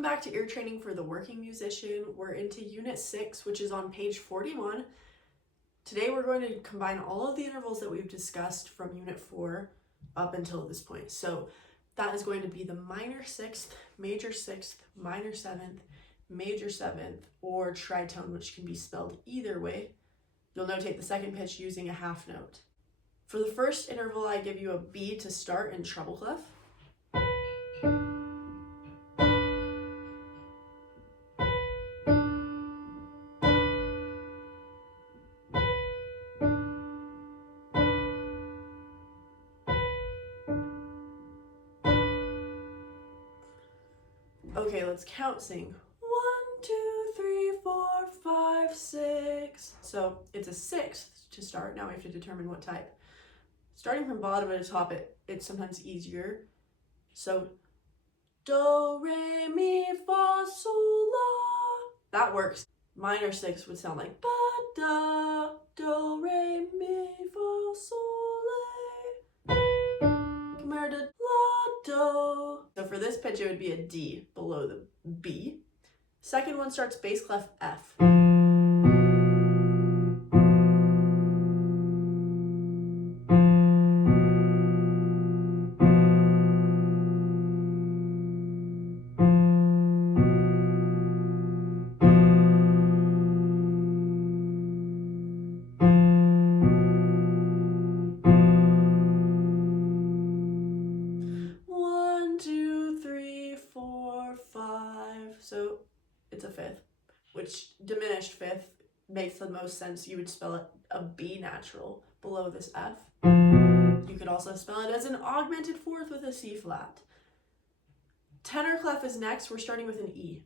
Welcome back to ear training for the working musician. We're into unit 6, which is on page 41. Today we're going to combine all of the intervals that we've discussed from unit 4 up until this point. So that is going to be the minor 6th, major 6th, minor 7th, major 7th, or tritone, which can be spelled either way. You'll notate the second pitch using a half note. For the first interval, I give you a B to start in treble clef. Okay, let's count sing. 1, 2, 3, 4, 5, 6. So it's a 6th to start. Now we have to determine what type. Starting from bottom to top, it's sometimes easier. So do, re, mi, fa, sol, la. That works. Minor 6 would sound like ba, da, do, re, mi, fa, sol, la. Compared to la, do. So for this pitch, it would be a D below the B. Second one starts bass clef F. So it's a 5th, which diminished 5th makes the most sense. You would spell it a B natural below this F. You could also spell it as an augmented 4th with a C flat. Tenor clef is next. We're starting with an E.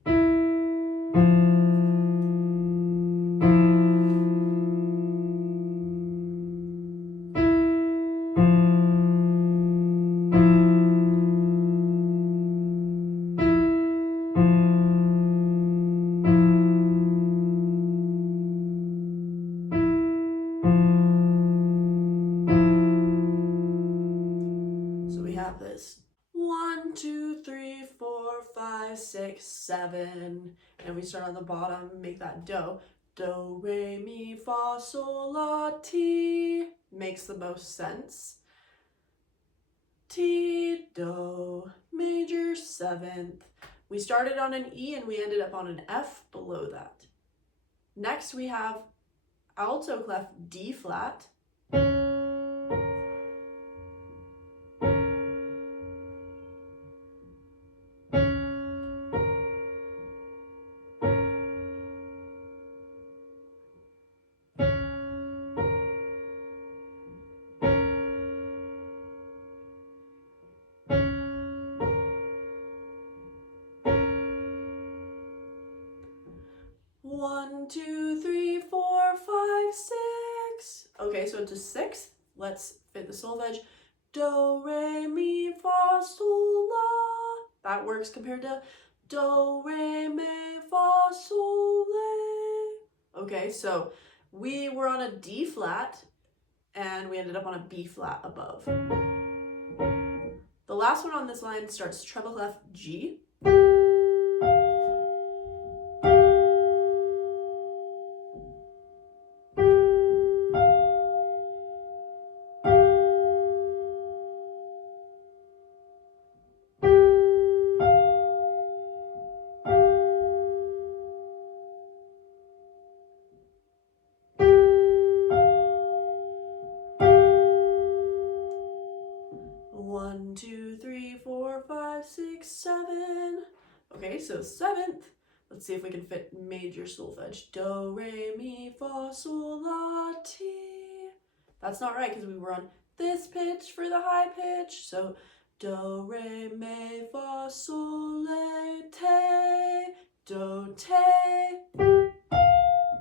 This 1, 2, 3, 4, 5, 6, 7, and we start on the bottom, make that do. Do, re, mi, fa, sol, la, ti. Makes the most sense. Ti, do, major 7th. We started on an E and we ended up on an F below that. Next we have alto clef D flat. 1, 2, 3, 4, 5, 6. Okay, so it's a 6th. Let's fit the solfege. Do, re, mi, fa, sol, la. That works compared to do, re, mi, fa, sol, la. Okay, so we were on a D flat and we ended up on a B flat above. The last one on this line starts treble clef G. 1, 2, 3, 4, 5, 6, 7. Okay, so 7th. Let's see if we can fit major solfege. Do, re, mi, fa, sol, la, ti. That's not right because we were on this pitch for the high pitch. So do, re, mi, fa, sol, la, te, do, te.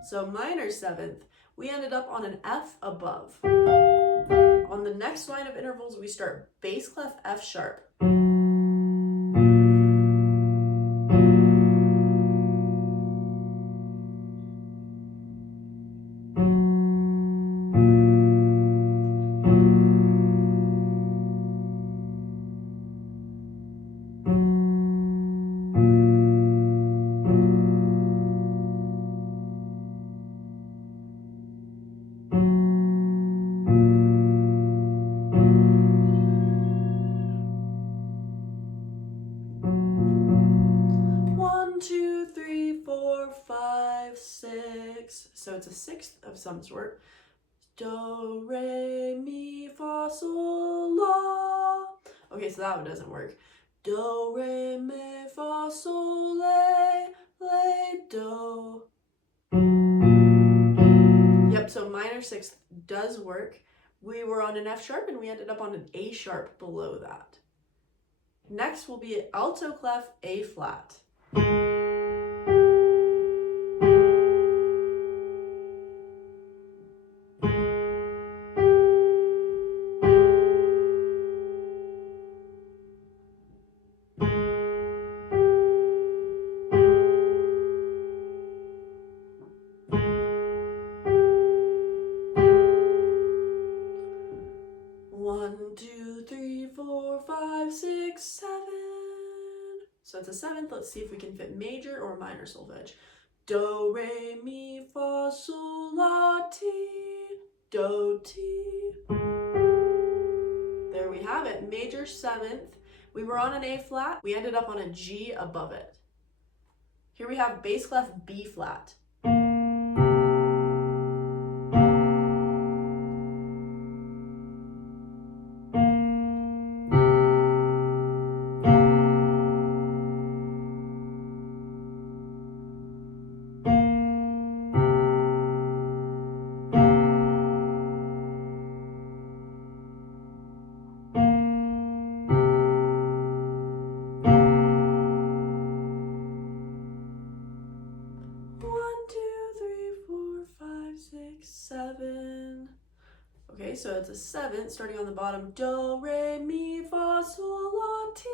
So minor 7th. We ended up on an F above. On the next line of intervals, we start bass clef F sharp. 1, 6. So it's a sixth of some sort. Do, re, mi, fa, sol, la. Okay, so that one doesn't work. Do, re, mi, fa, sol, la, do. Yep, so minor sixth does work. We were on an F sharp and we ended up on an A sharp below that. Next will be alto clef A flat. 1, 2, 3, 4, 5, 6, 7. So it's a seventh. Let's see if we can fit major or minor solfege. Do, re, mi, fa, sol, la, ti, do, ti. There we have it, major seventh. We were on an A flat. We ended up on a G above it. Here we have bass clef B flat. 7. Okay, so it's a seventh starting on the bottom. Do, re, mi, fa, sol, la, ti.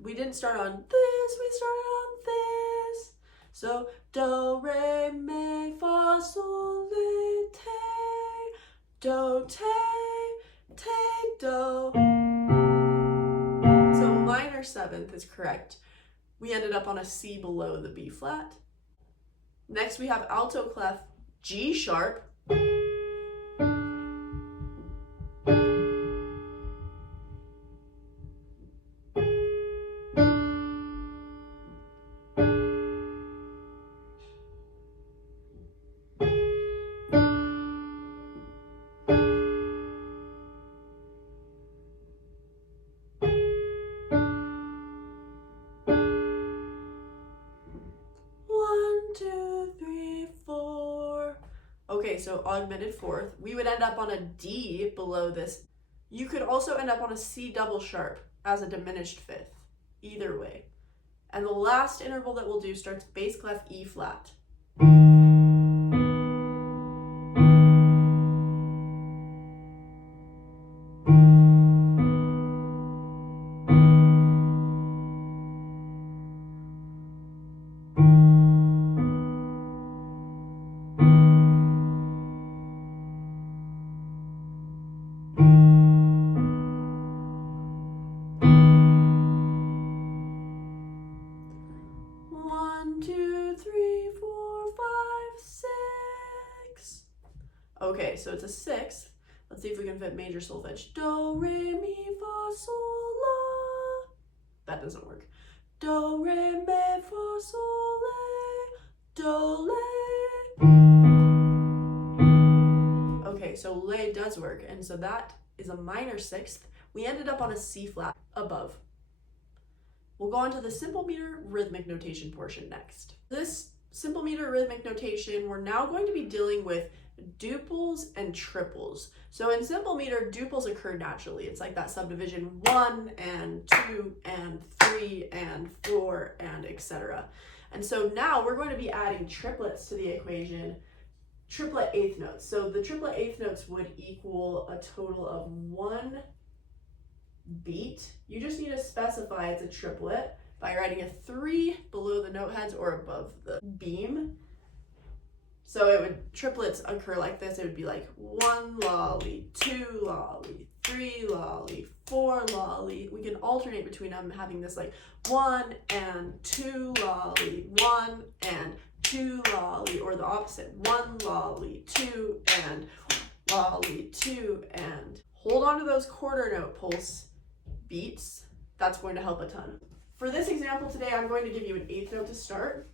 We didn't start on this, we started on this. So do, re, mi, fa, sol, la, te. Do, te, do. So minor seventh is correct. We ended up on a C below the B flat. Next we have alto clef G sharp. 1, 2, 3, 4. Okay, so augmented fourth. We would end up on a D below this. You could also end up on a C double sharp as a diminished fifth, either way. And the last interval that we'll do starts bass clef E flat. 1, 2, 3, 4, 5, 6. Okay, so it's a sixth. Let's see if we can fit major solfege. Do, re, mi, fa, sol, la. That doesn't work. Do, re, mi, fa, sol, la, do, la. Okay, so la does work, and so that is a minor sixth. We ended up on a C flat above. We'll go on to the simple meter rhythmic notation portion next. This simple meter rhythmic notation, we're now going to be dealing with duples and triples. So in simple meter, duples occur naturally. It's like that subdivision 1 and 2 and 3 and 4 and etc. And so now we're going to be adding triplets to the equation, triplet eighth notes. So the triplet eighth notes would equal a total of 1 beat. You just need to specify it's a triplet by writing a 3 below the note heads or above the beam. So it would, triplets occur like this. It would be like 1 lolly, 2 lolly, 3 lolly, 4 lolly. We can alternate between them, having this like 1 and 2 lolly, 1 and 2 lolly, or the opposite, 1 lolly, 2 and lolly, 2 and. Hold on to those quarter note pulse beats. That's going to help a ton. For this example today, I'm going to give you an eighth note to start,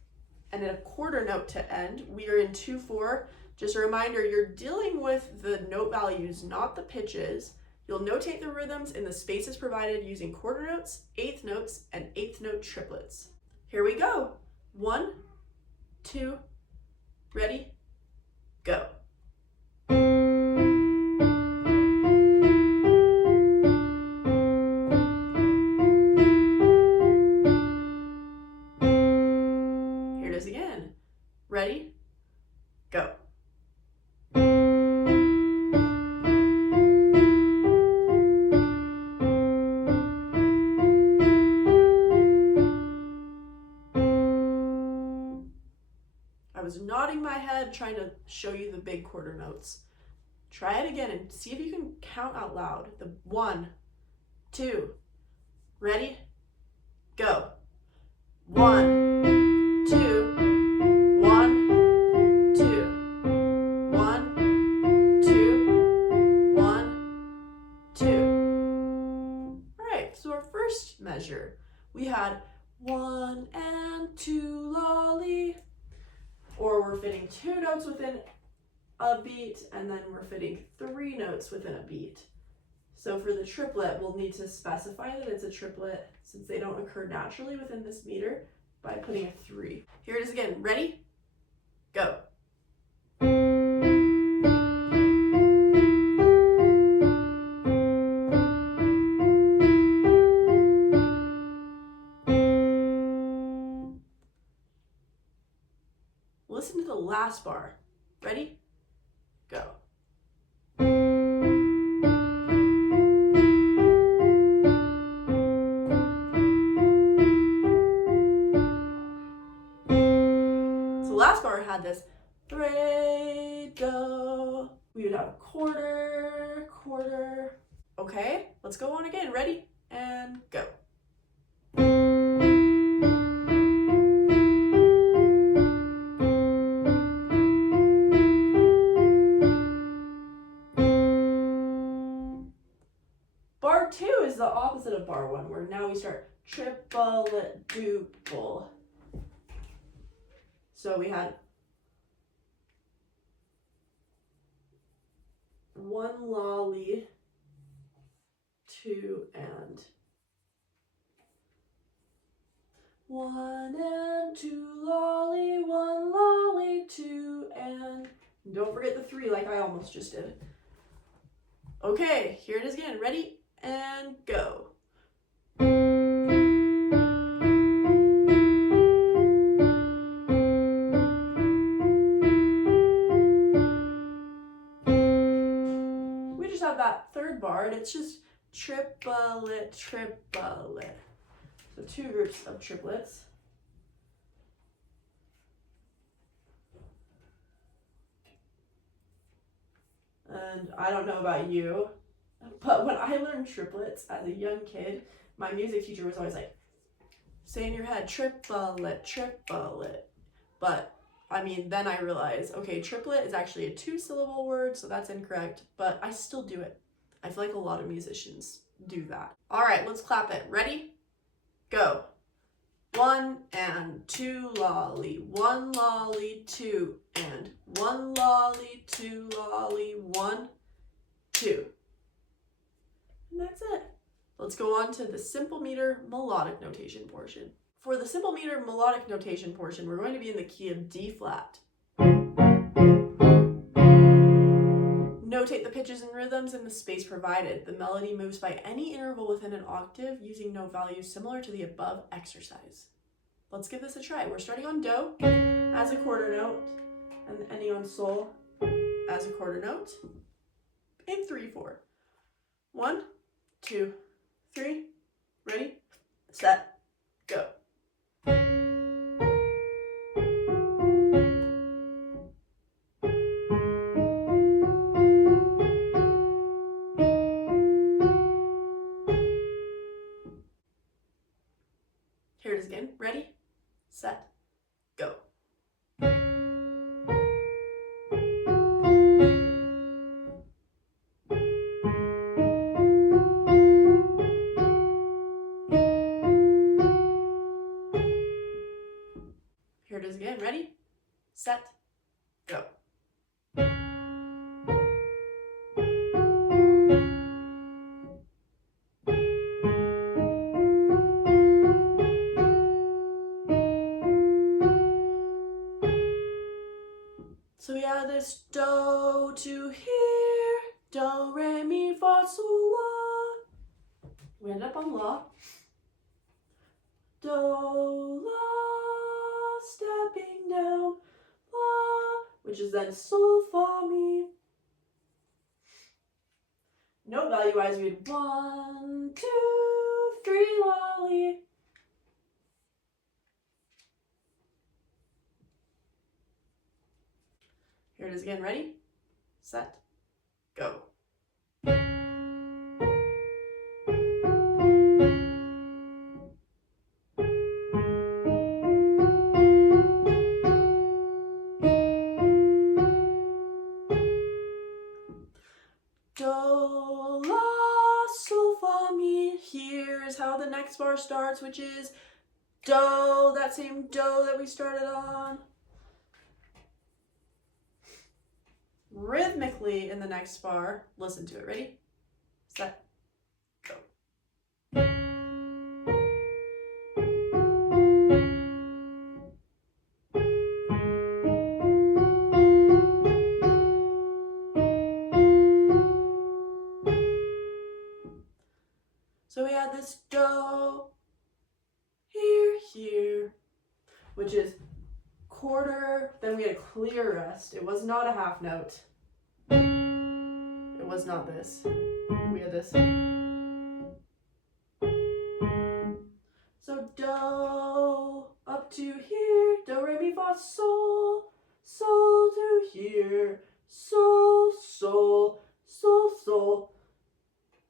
and a quarter note to end. We are in 2/4. Just a reminder, you're dealing with the note values, not the pitches. You'll notate the rhythms in the spaces provided using quarter notes, eighth notes, and eighth note triplets. Here we go. 1, 2, ready, go. Here it is again. Ready, go. I was nodding my head trying to show you the big quarter notes. Try it again and see if you can count out loud. The 1, 2, ready, go. 1, 2, 1, 2, 1, 2, 1, 2. All right, so our first measure, we had 1 and 2 lolly, or we're fitting 2 notes within a beat, and then we're fitting 3 notes within a beat. So for the triplet, we'll need to specify that it's a triplet since they don't occur naturally within this meter by putting a 3. Here it is again. Ready? Go. Listen to the last bar. Ready? Go. So the last bar had this re, do. We would have quarter, quarter. Okay, let's go on again. Ready? And go. Bar 2 is the opposite of bar 1, where now we start triplet, duple. So we had 1 lolly, 2 and 1 and 2 lolly, 1 lolly, 2 and don't forget the 3 like I almost just did. Okay, here it is again. Ready? And go. We just have that third bar, and it's just triplet, triplet. So 2 groups of triplets. And I don't know about you, but when I learned triplets as a young kid, my music teacher was always like, say in your head, triplet, triplet. But I mean, then I realized, okay, triplet is actually a 2-syllable word, so that's incorrect, but I still do it. I feel like a lot of musicians do that. All right, let's clap it. Ready? Go. 1 and 2 lolly, 1 lolly, 2 and 1 lolly, 2 lolly, 1, 2. And that's it. Let's go on to the simple meter melodic notation portion. For the simple meter melodic notation portion, we're going to be in the key of D flat. Notate the pitches and rhythms in the space provided. The melody moves by any interval within an octave using note values similar to the above exercise. Let's give this a try. We're starting on Do as a quarter note and ending on Sol as a quarter note in 3/4. 1, 2, 3. Ready, set, go. Here it is again. Ready, set, go. Here it is again. again. Ready, set, go. So we add this do to here, do, re, mi, fa, sol, la. We end up on la. Do, la, stepping down, la, which is then sol, fa, mi. Note value wise, we had 1, 2, 3, la, li. Here it is again. Ready, set, go. Do, la, sol, fa, mi. Here's how the next bar starts, which is do, that same do that we started on. Rhythmically in the next bar, listen to it. Ready, set, go. So we had this do, here, which is quarter, then we had a clear rest. It was not a half note. It was not this. We had this. So do, up to here, do, re, mi, fa, sol, sol to here, sol, sol, sol, sol,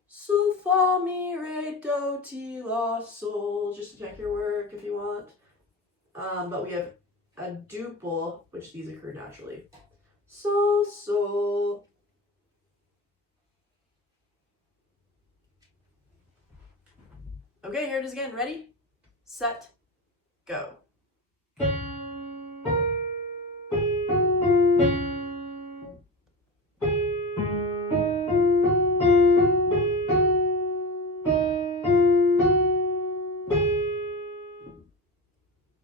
sol, fa, mi, re, do, ti, la, sol, just to check your work if you want. But we have a duple, which these occur naturally. Sol, sol. Okay, here it is again. Ready, set, go.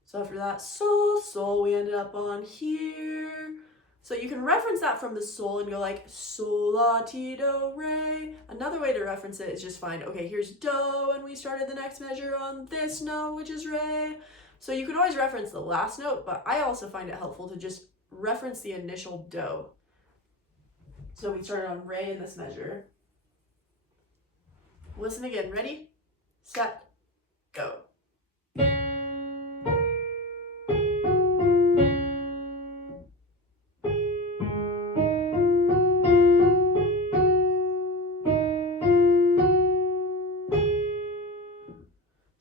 So after that, sol, sol, we ended up on here. So you can reference that from the sol and go like sol, la, ti, do, re. Another way to reference it is just find, okay, here's do, and we started the next measure on this note, which is re. So you can always reference the last note, but I also find it helpful to just reference the initial do. So we started on re in this measure. Listen again. Ready, set, go.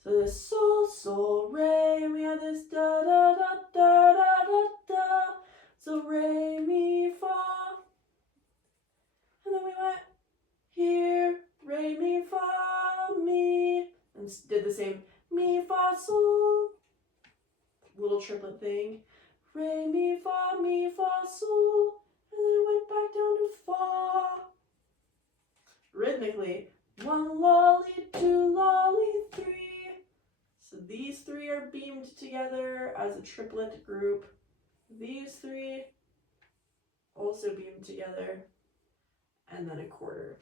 So this sol, sol, re, and we had this da, da, da, da, da, da, da. So re, mi, fa. And then we went here, re, mi, fa, mi. And did the same mi, fa, sol. Little triplet thing. Re, mi, fa, sol. And then it went back down to fa. Rhythmically, 1 lolly, 2 lolly, 3. So these three are beamed together as a triplet group. These three also beamed together. And then a quarter.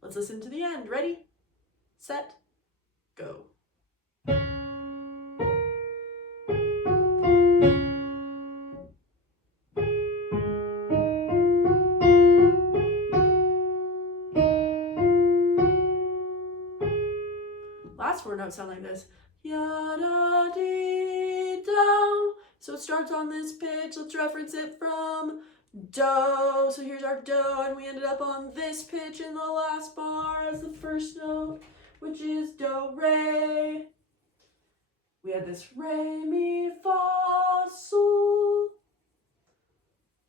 Let's listen to the end. Ready, set, go. Last four notes sound like this. Ya da dee dum. So it starts on this pitch. Let's reference it from do. So here's our do, and we ended up on this pitch in the last bar as the first note, which is do, re. We had this re, mi, fa, sol.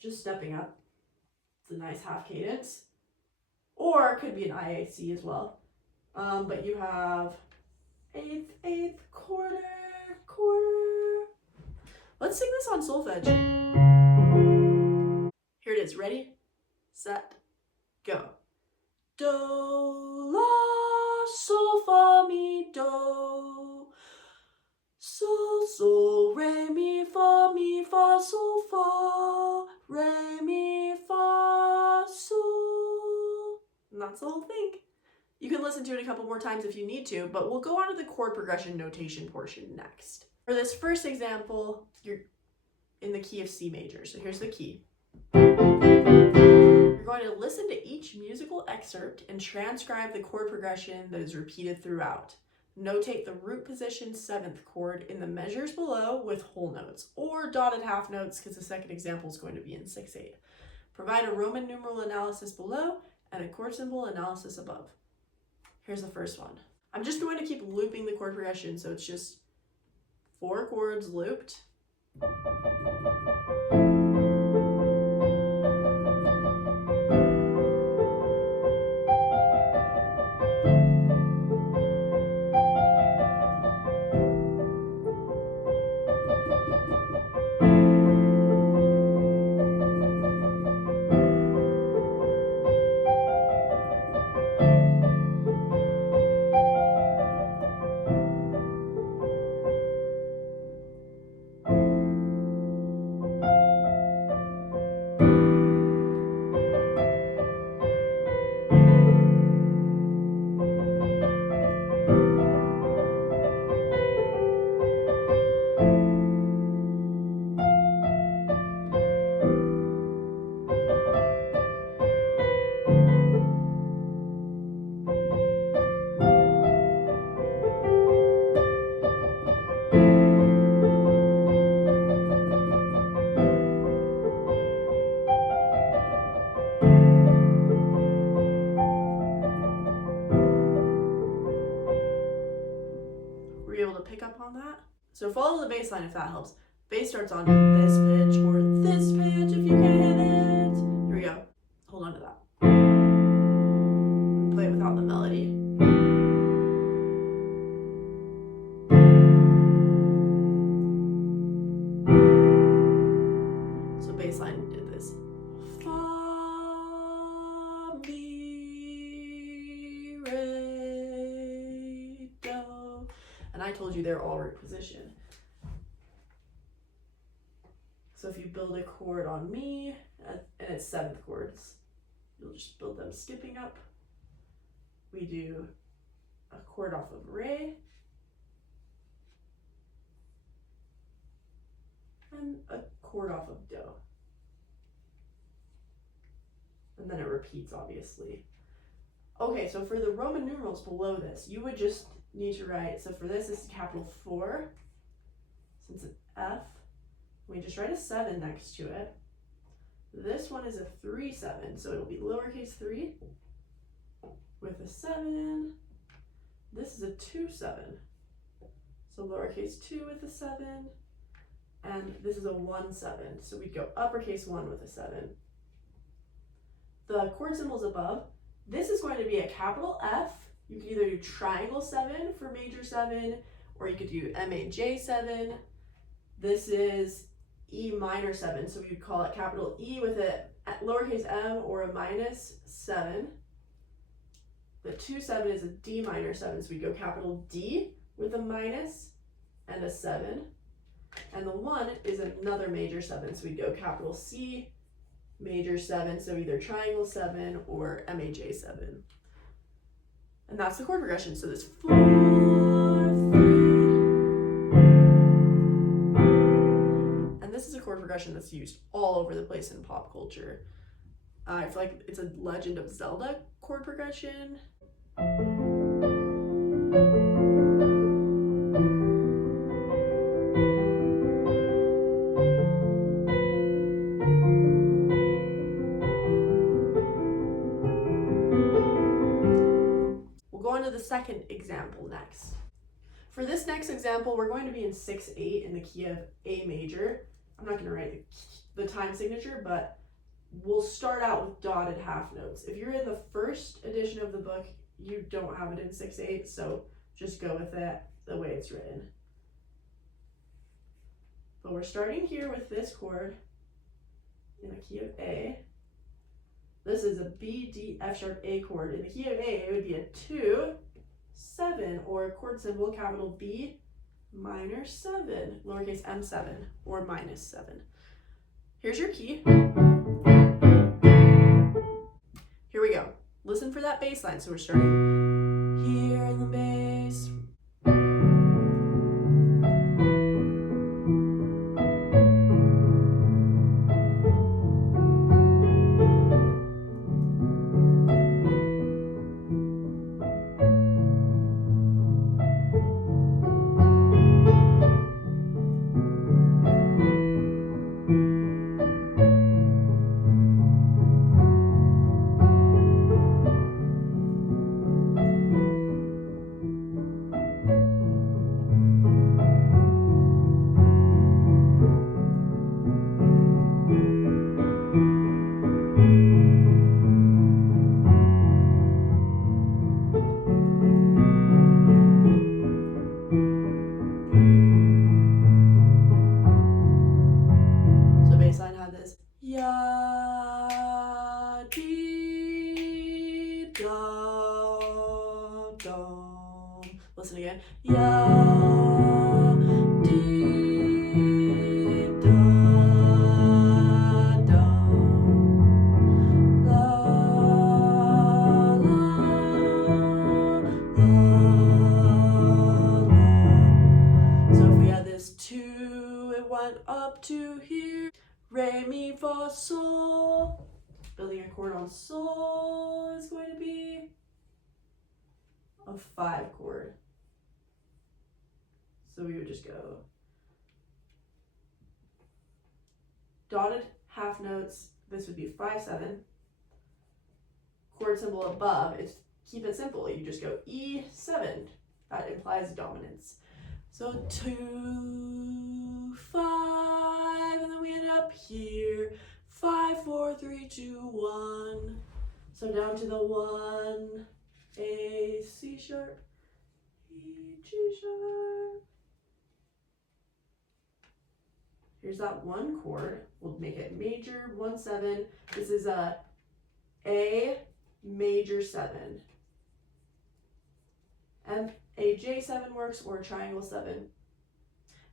Just stepping up. It's a nice half cadence. Or it could be an IAC as well. But you have eighth, quarter, quarter. let's sing this on solfege. Here it is. Ready, set, go. Do, la, sol, fa, mi, do. Sol, sol, re, mi, fa, sol, fa. Re, mi, fa, sol. And that's the whole thing. You can listen to it a couple more times if you need to, but we'll go on to the chord progression notation portion next. For this first example, you're in the key of C major. So here's the key. You're going to listen to each musical excerpt and transcribe the chord progression that is repeated throughout. Notate the root position 7th chord in the measures below with whole notes, or dotted half notes because the second example is going to be in 6/8. Provide a Roman numeral analysis below and a chord symbol analysis above. Here's the first one. I'm just going to keep looping the chord progression, so it's just 4 chords looped. Were you able to pick up on that? So follow the bass line if that helps. Bass starts on this pitch or this pitch if you can't hit it. Here we go. Hold on to that. Play it without the melody. So bass line did this. Fa, mi, re, do. And I told you they're all root position. So if you build a chord on mi, and it's 7th chords, you'll just build them skipping up. We do a chord off of re, and a chord off of do. And then it repeats, obviously. Okay, so for the Roman numerals below this, you would just need to write, so for this is capital 4, since it's F, we just write a 7 next to it. This one is a 3/7, so it'll be lowercase 3 with a 7. This is a 2/7, so lowercase 2 with a 7. And this is a 1/7, so we'd go uppercase 1 with a 7. The chord symbols above, this is going to be a capital F. You can either do triangle 7 for major 7, or you could do MAJ 7. This is E minor 7, so we would call it capital E with a lowercase m or a -7. The 2/7 is a D minor 7, so we go capital D with a minus and a 7. And the 1 is another major 7, so we go capital C major 7, so either triangle 7 or MAJ 7. And that's the chord progression. So this 4, 3. And this is a chord progression that's used all over the place in pop culture. I feel like it's a Legend of Zelda chord progression. We'll go on to the second example next. For this next example, we're going to be in 6/8 in the key of A major. I'm not going to write the time signature, but we'll start out with dotted half notes. If you're in the first edition of the book, you don't have it in 6/8, so just go with it the way it's written. But we're starting here with this chord in the key of A. This is a B, D, F sharp, A chord. In the key of A, it would be a 2, 7, or chord symbol, capital B, minor 7, lowercase m7, or minus 7. Here's your key. Here we go. Listen for that bass line. So we're starting here in the bass. Ya, dee, da, dum. Listen again. Ya, dee, da, dum. La, la, la, la. So if we had this 2, it went up to here. Re, mi, fa, sol. Building a chord on sol is going to be a 5 chord. So we would just go dotted half notes. This would be 5, 7. Chord symbol above, it's keep it simple. You just go E7. That implies dominance. So 2, 5, and then we end up here. 5, 4, 3, 2, 1. So down to the 1, A, C sharp, E, G sharp. Here's that 1 chord. We'll make it major 1, 7. This is a major 7. And a J7 works, or a triangle 7.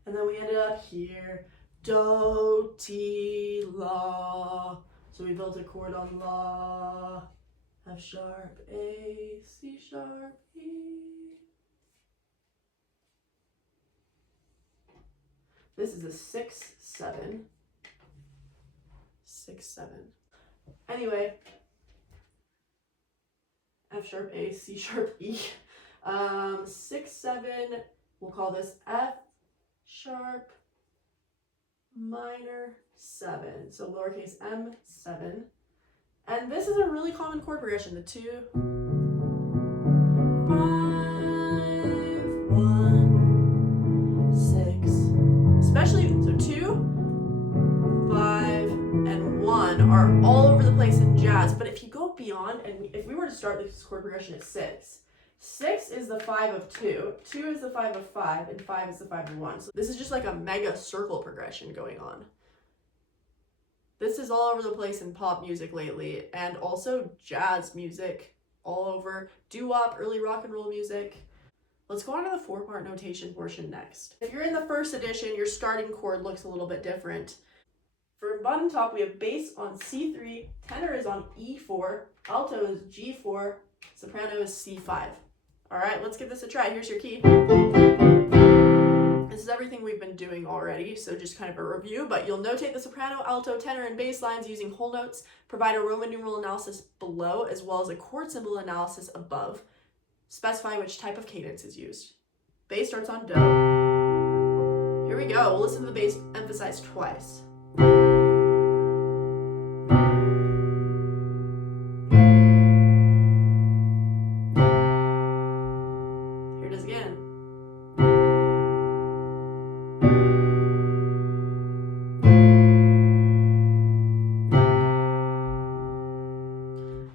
And then we ended up here, do, ti, la. So we built a chord on la, F sharp, A, C sharp, E. This is a 6, 7. 6, 7. Anyway, F sharp, A, C sharp, E. 6, 7, we'll call this F sharp minor 7. So lowercase m7. And this is a really common chord progression. The 2, 5, 1, 6. Especially, so 2, 5, and 1 are all over the place in jazz. But if you go beyond, and if we were to start this chord progression at 6, 6 is the 5 of 2, 2 is the 5 of 5, and 5 is the 5 of 1. So this is just like a mega circle progression going on. This is all over the place in pop music lately, and also jazz music all over, doo-wop, early rock and roll music. Let's go on to the 4-part notation portion next. If you're in the first edition, your starting chord looks a little bit different. For bottom top, we have bass on C3, tenor is on E4, alto is G4, soprano is C5. All right, let's give this a try. Here's your key. This is everything we've been doing already, so just kind of a review, but you'll notate the soprano, alto, tenor, and bass lines using whole notes, provide a Roman numeral analysis below, as well as a chord symbol analysis above, specify which type of cadence is used. Bass starts on do. Here we go. We'll listen to the bass emphasized twice. Here it is again.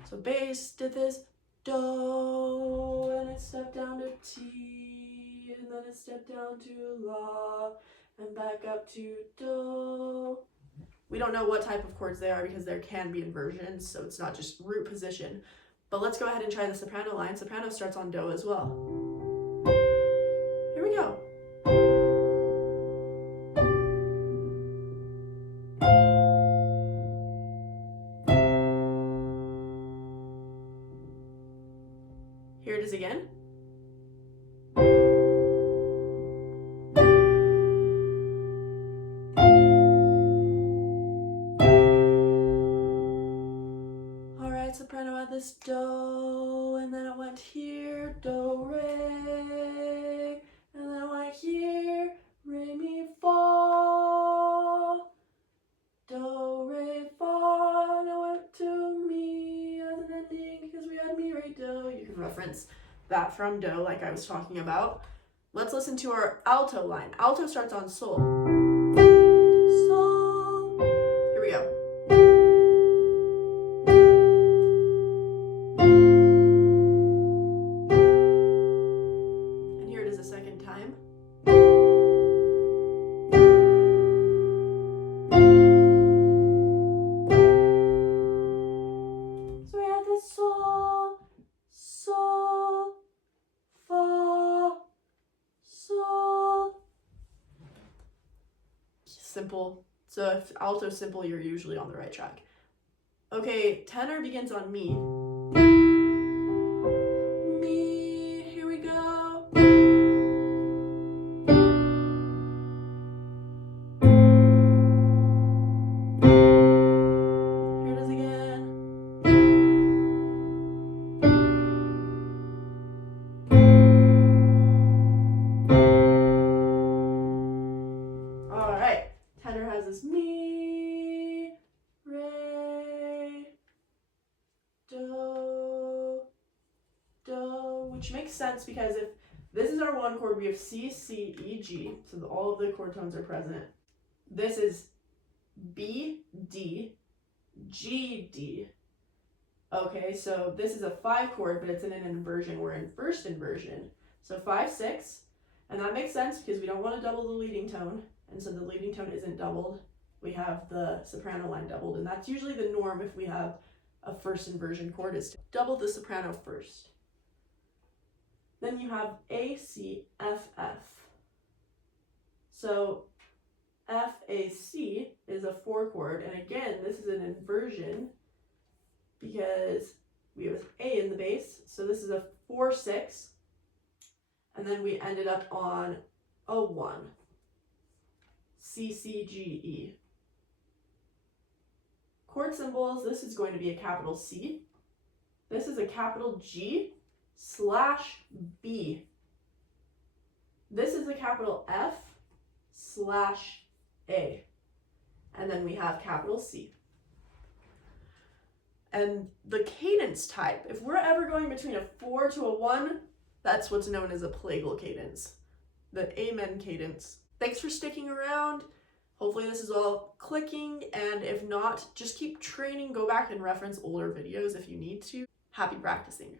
So bass did this do, and it stepped down to T, and then it stepped down to La, and back up to do. We don't know what type of chords they are because there can be inversions, so it's not just root position. But let's go ahead and try the soprano line. Soprano starts on do as well. Here we go. Here it is again. Alright, soprano at this do, and then it went here, do, re, and then it went here, re, mi, fa, do, re, fa, and it went to mi as an ending because we had mi, re, do. You can reference that from do like I was talking about. Let's listen to our alto line. Alto starts on sol. Sol. Here we go. And here it is a second time. So we have this sol, sol, fa, sol. Simple. So if alto's simple, you're usually on the right track. Okay, tenor begins on mi. Mi, here we go. Here it is again. All right, tenor has this mi, re, do, do, which makes sense because if this is our one chord, we have C, C, E, G, so all of the chord tones are present. This is B, D, G, D. Okay, so this is a 5 chord, but it's in an inversion. We're in first inversion. So 5, 6, and that makes sense because we don't want to double the leading tone, and so the leading tone isn't doubled. We have the soprano line doubled, and that's usually the norm if we have a first inversion chord, is to double the soprano first. Then you have A, C, F, F. So F, A, C is a 4 chord, and again, this is an inversion because we have A in the bass, so this is a 4, 6, and then we ended up on a 1. C, C, G, E. Chord symbols, this is going to be a capital C. This is a capital G / B. This is a capital F / A. And then we have capital C. And the cadence type, if we're ever going between a 4 to a 1, that's what's known as a plagal cadence, the amen cadence. Thanks for sticking around. Hopefully this is all clicking, and if not, just keep training. Go back and reference older videos if you need to. Happy practicing.